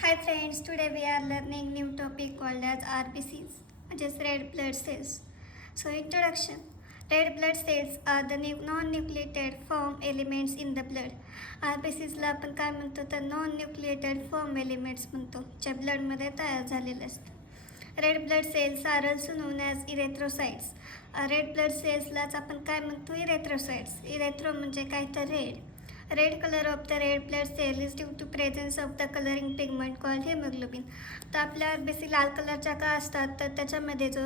Hi friends, today we are learning new topic called as RBCs, which is red blood cells. So introduction. Red blood cells are the non-nucleated form elements in the blood. RBCs ला आपण काय म्हणतो तर non nucleated form elements म्हणतो, जे ब्लडमध्ये तयार झालेले असतात. Red blood cells are also known as erythrocytes. Red blood सेल्सलाच आपण काय म्हणतो इरेथ्रोसाइट्स. इरेथ्रो म्हणजे काय तर red. Red color of the red blood cell is due to presence of the coloring pigment called hemoglobin. तर आपल्या RBC लाल कलरच्या का असतात तर त्याच्यामध्ये जो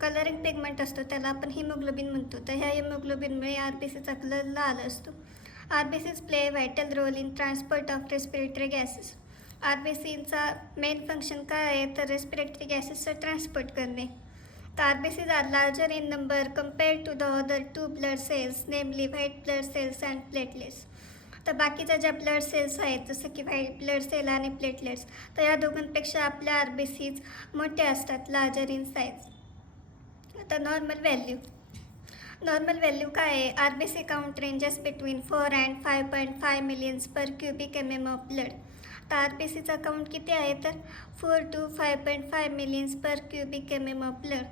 कलरिंग पिगमेंट असतो त्याला आपण हिमोग्लोबिन म्हणतो. तर ह्या हिमोग्लोबिनमुळे RBCचा कलर लाल असतो. RBCs play vital role in transport of respiratory gases. RBCचा मेन फंक्शन काय आहे तर रेस्पिरेटरी गॅसेसचं ट्रान्सपोर्ट करणे. The RBCs are larger in number compared to the other two blood cells, namely white blood cells and platelets. तर बाकीच्या ज्या blood cells आहेत जसं की व्हाईट ब्लड सेल आणि प्लेटलेट्स तर या दोघांपेक्षा आपल्या RBCs मोठे असतात, लार्जर इन साईज. आता नॉर्मल व्हॅल्यू काय आहे. RBC count ranges between 4 and 5.5 millions per cubic mm of blood. तर RBCचा काउंट किती आहे तर 4 to 5.5 millions per cubic mm of blood.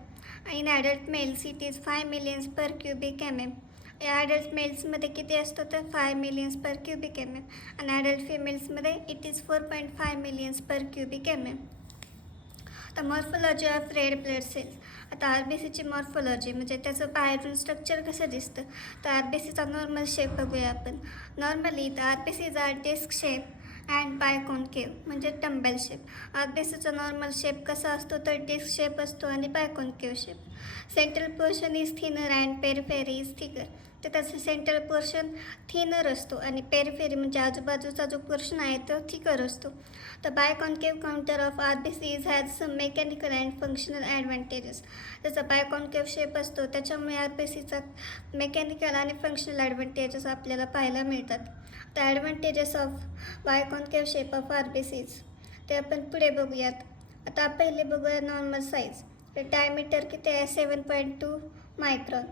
In adult males it is 5 millions per cubic mm. Adult मेल्समध्ये किती असतो तर 5 millions per cubic mm आणि adult फिमेल्समध्ये it is 4.5 millions per cubic mm. तर morphology of red blood cells. आता RBCची morphology म्हणजे त्याचं बाहेरून स्ट्रक्चर कसं दिसतं तर RBCचा नॉर्मल शेप बघूया आपण. नॉर्मली तर RBCज are disc shape and biconcave म्हणजे टंबेल शेप. RBCचा नॉर्मल शेप कसा असतो तर डिस्क शेप असतो आणि biconcave shape. Central portion is thinner and periphery is thicker. तर त्याचं सेंट्रल पोर्शन थिनर असतो आणि पेरिफेरी म्हणजे आजूबाजूचा जो पोर्शन आहे तो थिकर असतो. तर biconcave contour of RBCs has some mechanical and functional advantages. त्याचा बायकॉन्केव शेप असतो त्याच्यामुळे RBCचा मेकॅनिकल आणि फंक्शनल ॲडव्हान्टेजेस आपल्याला पाहायला मिळतात. The advantages of biconcave shape of RBCs ते आपण पुढे बघूयात. आता पहिले बघूया नॉर्मल साईज. तर डायमीटर किती आहे 7.2 micron.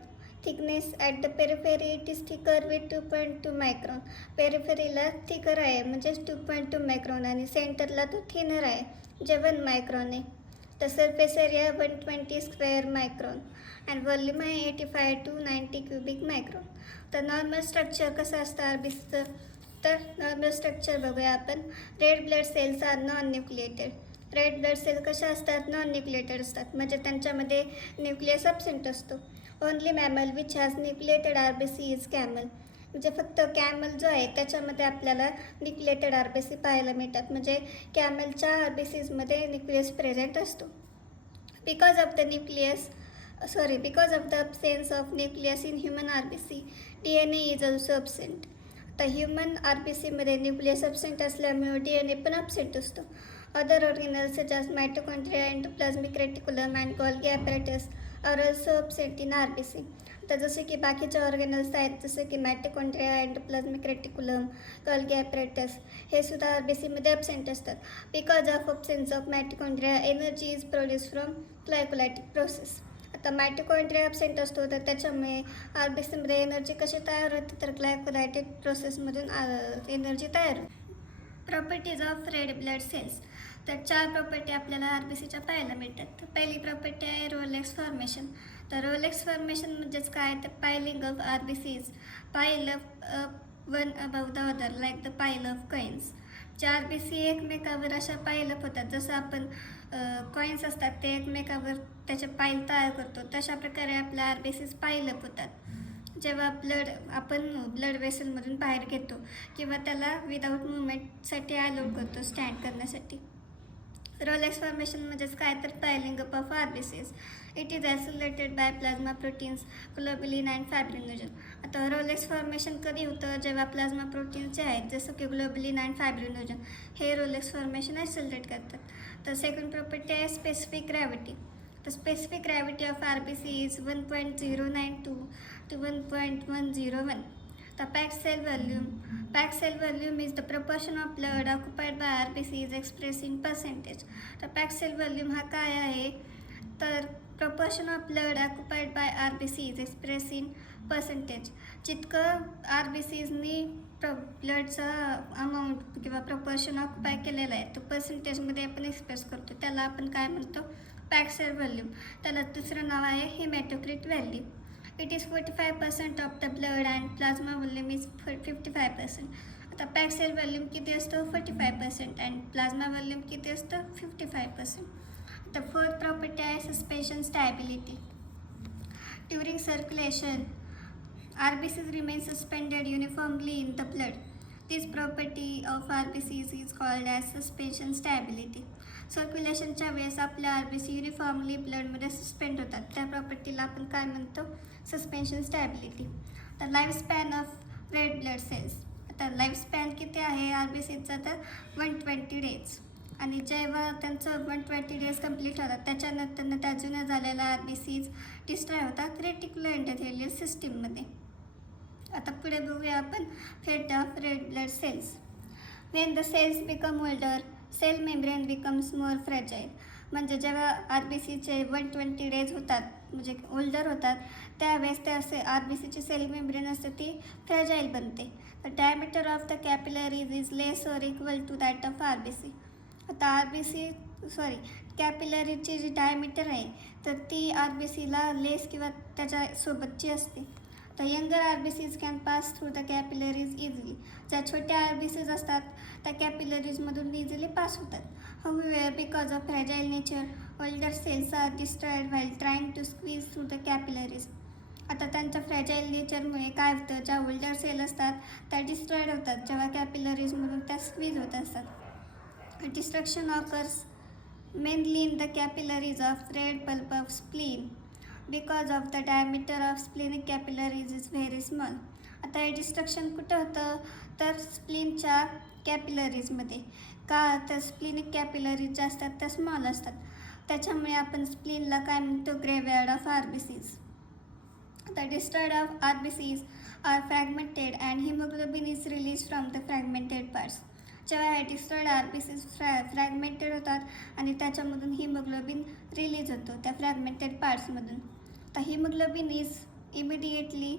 Thickness at the periphery it is thicker with 2.2 micron. पेरिफेरीला थिकर आहे म्हणजे 2.2 मायक्रॉन आणि सेंटरला तो थिनर आहे जे 1 मायक्रॉन आहे. The surface area 120 square micron and volume आहे 85 to 90 क्युबिक मायक्रॉन. तर नॉर्मल स्ट्रक्चर कसं असतं RBCचं तर नॉर्मल स्ट्रक्चर बघूया आपण. Red blood cells are non nucleated. Red blood cell कशा असतात नॉन न्यूक्लिएटेड असतात म्हणजे त्यांच्यामध्ये न्यूक्लियस अब्सेंट असतो. Only mammal which has nucleated RBC is camel. म्हणजे फक्त कॅमल जो आहे त्याच्यामध्ये आपल्याला न्यूक्लिएटेड RBC पाहायला मिळतात म्हणजे कॅमलच्या RBCsमध्ये न्यूक्लियस प्रेझेंट असतो. Because of the absence of nucleus in human RBC, DNA is also absent. तर ह्युमन RBCमध्ये न्यूक्लियस अब्सेंट असल्यामुळे DNA पण अब्सेंट असतो. Other organelles such as mitochondria, endoplasmic reticulum and Golgi apparatus are also absent in RBC. तर जसे की बाकीचे organelles आहेत जसे की mitochondria, endoplasmic reticulum, Golgi apparatus हे सुद्धा RBCमध्ये अब्सेंट असतात. Because of absence of mitochondria energy is produce from glycolytic process. आता मायटोकॉन्ड्रिया अब्सेंट असतो तर त्याच्यामुळे RBCमध्ये एनर्जी कशी तयार होते तर ग्लायकोलायटिक प्रोसेसमधून एनर्जी तयार होते. Properties of red blood cells. तर 4 प्रॉपर्टी आपल्याला RBCच्या पाहायला मिळतात. तर पहिली प्रॉपर्टी आहे रोलेक्स फॉर्मेशन. तर रोलेक्स फॉर्मेशन म्हणजेच काय तर पायलिंग ऑफ RBCs पाईल one above the other like the पाईल ऑफ कॉईन्स. जे RBC एकमेकावर अशा पाईल अप होतात जसं आपण कॉईन्स असतात ते एकमेकावर त्याचे पाईल तयार करतो तशा प्रकारे आपल्या RBCs पाईल अप होतात. जेव्हा आपण ब्लड वेसलमधून बाहेर घेतो किंवा त्याला विदाऊट मुवमेंटसाठी अलाउड करतो स्टँड करण्यासाठी. रोलेक्स फॉर्मेशन म्हणजेच काय तर piling up of RBCs. It is accelerated by plasma proteins, globulin and fibrinogen. आता रोलेक्स फॉर्मेशन कधी होतं जेव्हा प्लाझ्मा प्रोटीन्स जे आहेत जसं की ग्लोबुलिन अँड फायब्रिनोजन हे रोलेक्स फॉर्मेशन ॲसिलेट करतात. तर सेकंड प्रॉपर्टी आहे specific gravity. The specific gravity of RBC is 1.092 to 1.101. The packed cell volume is the proportion of blood occupied by RBC is expressed in percentage. The packed cell volume हा काय आहे तर proportion of blood occupied by RBC is expressed in percentage. जितकं RBCsनी ब्लडचा amount किंवा proportion occupy केलेला आहे तो पर्सेंटेजमध्ये आपण एक्सप्रेस करतो, त्याला आपण काय म्हणतो, पॅक्ड सेल व्हॉल्यूम. त्याला दुसरं नाव आहे haematocrit value. It is 45% of the blood and plasma volume is 55%. आता पॅक्ड सेल व्हॉल्यूम किती असतो, 45%, अँड प्लाझ्मा व्हॉल्यूम किती असतं, 55%. आता फोर्थ प्रॉपर्टी आहे suspension stability. During circulation RBCs remain suspended uniformly in the blood. This property of RBCs is called as suspension stability. सर्क्युलेशनच्या वेळेस आपल्या RBC uniformly ब्लडमध्ये suspend होतात, त्या प्रॉपर्टीला आपण काय म्हणतो, सस्पेन्शन स्टॅबिलिटी. तर life span of red blood cells. आता life span किती आहे RBCचा, तर 120 डेज. आणि जेव्हा त्यांचं 120 डेज कंप्लीट होतात त्याच्यानंतर त्या जुन्या झालेल्या RBCs डिस्ट्रॉय होतात रेटिक्युलर एंडोथेलियल सिस्टीममध्ये. आता पुढे बघूया आपण fate of red blood cells. When the cells become older cell membrane becomes more fragile. म्हणजे जेव्हा RBCचे 120 डेज होतात, म्हणजे ओल्डर होतात, त्यावेळेस ते असे RBCची सेल मेम्ब्रेन असते ती फ्रॅजाईल बनते. The diameter of the capillaries is less or equal to that of RBC. आता कॅपिलरीची जी डायमीटर आहे तर ती RBCला लेस किंवा त्याच्यासोबतची असते. तर younger RBCs can pass through the capillaries easily. ज्या छोट्या RBCs असतात त्या कॅपिलरीजमधून इझिली पास होतात. However because of fragile nature older cells are destroyed while trying to squeeze through the capillaries. आता त्यांच्या फ्रॅजाईल नेचरमुळे काय होतं, ज्या ओल्डर सेल असतात त्या डिस्ट्रॉयड होतात जेव्हा कॅपिलरीजमधून त्या स्क्वीज होत असतात. Destruction occurs mainly in the capillaries of red pulp of spleen because of the diameter of splenic capillaries is very small. आता हे डिस्ट्रक्शन कुठं होतं, तर स्प्लीनच्या कॅपिलरीजमध्ये. का, तर स्प्लिनिक कॅपिलरीज ज्या असतात त्या स्मॉल असतात, त्याच्यामुळे आपण स्प्लीनला काय म्हणतो, ग्रेव्हयार्ड of RBCs. The destroyed of RBCs are fragmented and hemoglobin is released from the fragmented parts. जेव्हा हे डिस्ट्रॉयड RBCs फ्रॅगमेंटेड होतात आणि त्याच्यामधून हिमोग्लोबिन रिलीज होतो त्या फ्रॅगमेंटेड पार्ट्समधून. तर haemoglobin is immediately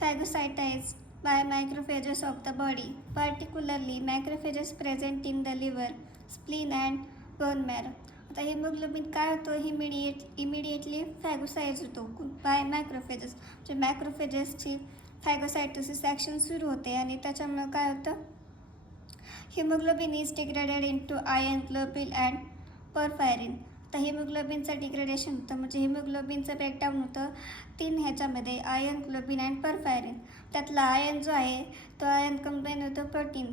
phagocytised by macrophages of the body, particularly macrophages present in the liver, spleen and bone marrow. आता हिमोग्लोबिन काय होतो, इमिडिएटली फॅगोसाइज होतो बाय मॅक्रोफेजेस. म्हणजे मॅक्रोफेजेसची फॅगोसायटोसिस ॲक्शन सुरू होते आणि त्याच्यामुळं काय होतं, haemoglobin is degraded into iron, globin and porphyrin. आता हिमोग्लोबिनचं डिग्रेडेशन होतं, म्हणजे हिमोग्लोबिनचं ब्रेकडाऊन होतं 3 ह्याच्यामध्ये, आयर्न, ग्लोबिन अँड पोरफायरिन. त्यातला आयर्न जो आहे तो आयर्न कंबाईन होतो प्रोटीन,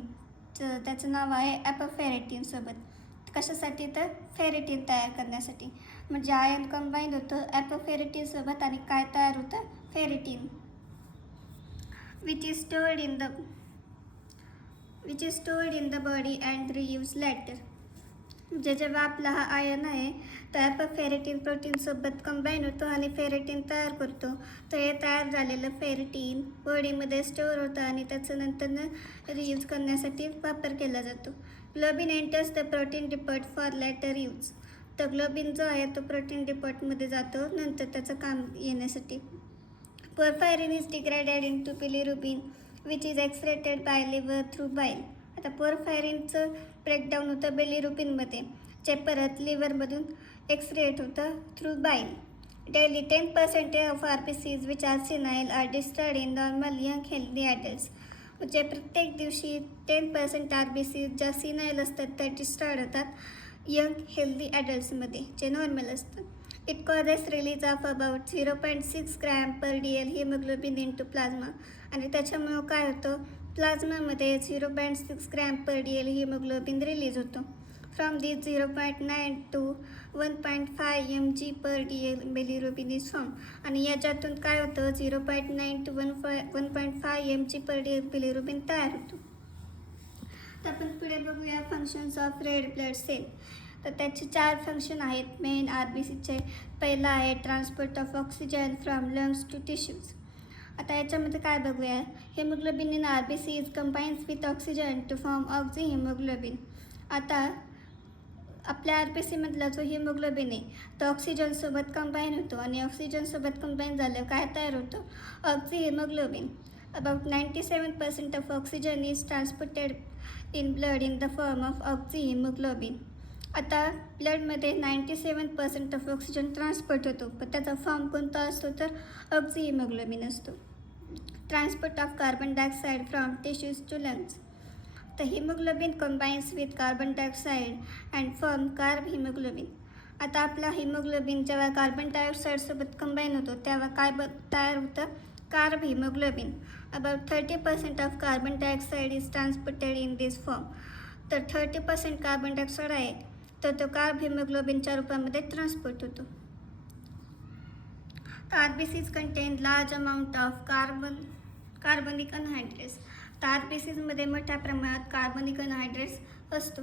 त्याचं नाव आहे ॲपोफेरेटिनसोबत. कशासाठी, तर फेरेटिन तयार करण्यासाठी. म्हणजे आयर्न कंबाईन होतं ॲपोफेरेटिनसोबत आणि काय तयार होतं, ferritin, which is stored in the body and reused later. म्हणजे जेव्हा आपला हा आयर्न आहे तर ॲपोफेरेटिन प्रोटीनसोबत कंबाईन होतो आणि फेरेटिन तयार करतो. तर हे तयार झालेलं फेरेटिन बॉडीमध्ये स्टोअर होतं आणि त्याचं नंतर रियूज करण्यासाठी वापर केला जातो. Globin enters the protein depot for later use. तर ग्लोबिन जो आहे तो प्रोटीन डिपॉटमध्ये जातो नंतर त्याचं काम येण्यासाठी. Porphyrin is degraded into bilirubin which is excreted by liver through bile. आता पोरफायरिनचं ब्रेकडाऊन होतं बिलिरुबिनमध्ये, जे परत लिव्हरमधून एक्सक्रेट होतं through bile. Daily 10% of RBCs which are senile are destroyed in normal young healthy adults. म्हणजे प्रत्येक दिवशी 10% RBCs ज्या सिनाईल असतात त्या डिस्ट्रॉयड होतात यंग हेल्दी ॲडल्ट्समध्ये जे नॉर्मल असतात. It causes release of about 0.6 gram per DL haemoglobin into plasma. आणि त्याच्यामुळं काय होतं, प्लाझ्मामध्ये 0.6 gram per DL haemoglobin release होतो. From this 0.9 to 1.5 mg per DL bilirubin is form. आणि याच्यातून काय होतं, 0.9 to 1.5 mg per DL bilirubin तयार होतो. तर आपण पुढे बघूया functions of red blood cell. तर त्याचे 4 फंक्शन आहेत मेन RBCचे. पहिला आहे transport of oxygen from lungs to tissues. आता याच्यामध्ये काय बघूया, haemoglobin in RBC is combines with oxygen to form oxyhaemoglobin. आता आपल्या RBCमधला जो हिमोग्लोबिन आहे तो ऑक्सिजनसोबत कंबाईन होतो आणि ऑक्सिजनसोबत कंबाईन झालं काय तयार होतं, ऑक्झी haemoglobin. About 97% of oxygen is transported in blood in the form of oxyhemoglobin. आता ब्लडमध्ये 97% ऑफ ऑक्सिजन ट्रान्सपोर्ट होतो, पण त्याचा फॉर्म कोणता असतो तर ऑक्सिहिमोग्लोबिन असतो. Transport of carbon dioxide from tissues to lungs. तर haemoglobin combines with carbon dioxide and form carbhaemoglobin. आता आपला हिमोग्लोबिन जेव्हा कार्बन डायऑक्साईडसोबत कंबाईन होतो तेव्हा काय तयार होतं, carbhaemoglobin. About 30% of carbon dioxide is transported in this form. तर 30% कार्बन डायऑक्साईड आहे तर तो कार्ब हिमोग्लोबिनच्या रूपामध्ये ट्रान्सपोर्ट होतो. RBCs content large amount of कार्बनिक अनहायड्रेट्स. तर आरबीसीजमध्ये मोठ्या प्रमाणात कार्बनिक अनहायड्रेट्स असतो.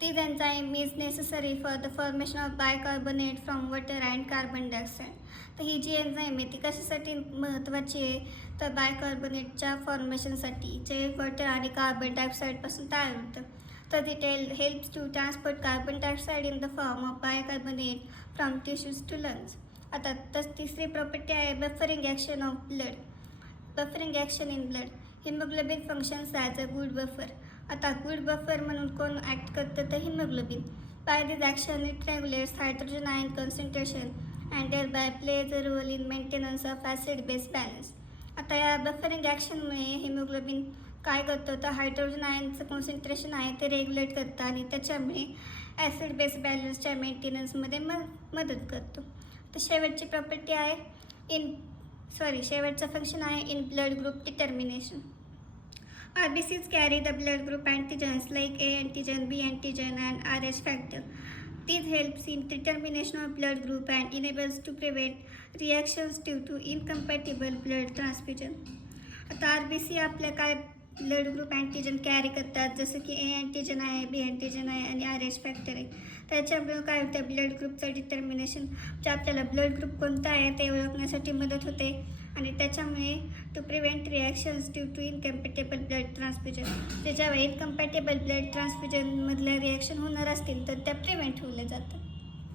These enzyme is necessary for the formation of bicarbonate from water and carbon dioxide. तर ही जी एन्झाईम आहे ती कशासाठी महत्त्वाची आहे तर बायकार्बोनेटच्या फॉर्मेशनसाठी, जे वॉटर आणि कार्बन डायऑक्साईडपासून तयार होतं. तर it helps to transport carbon dioxide in the form of bicarbonate from tissues to lungs. आता तिसरी प्रॉपर्टी आहे buffering action of blood. Buffering action in blood. Haemoglobin functions as a good buffer. आता good buffer म्हणून कोण act करतं तर haemoglobin. By this action it regulates hydrogen ion concentration and thereby plays a role in maintenance of acid base balance. आता या buffering ॲक्शनमुळे haemoglobin काय करतं तर हायड्रोजन आयनचं कॉन्सन्ट्रेशन आहे ते रेग्युलेट करतं आणि त्याच्यामुळे ॲसिड बेस बॅलन्सच्या मेंटेनन्समध्ये मदत करतो. तर शेवटची प्रॉपर्टी आहे शेवटचं फंक्शन आहे in blood group determination. RBCs carry the blood group antigens like A antigen, B antigen and Rh factor. This helps in determination of blood group and enables to prevent reactions due to incompatible blood transfusion. आता RBC आपल्या काय blood group antigen carry करतात, जसं की A antigen आहे, B antigen आहे आणि RH factor आहे. त्याच्यामुळे काय होतं ब्लड ग्रुपचं डिटर्मिनेशन, जे आपल्याला ब्लड ग्रुप कोणता आहे ते ओळखण्यासाठी मदत होते आणि त्याच्यामुळे to prevent reactions due to incompatible blood transfusion. त्याच्यावर इनकम्पॅटेबल ब्लड ट्रान्सफ्युजनमधल्या रिॲक्शन होणार असतील तर त्या प्रिव्हेंट होल्या जातात.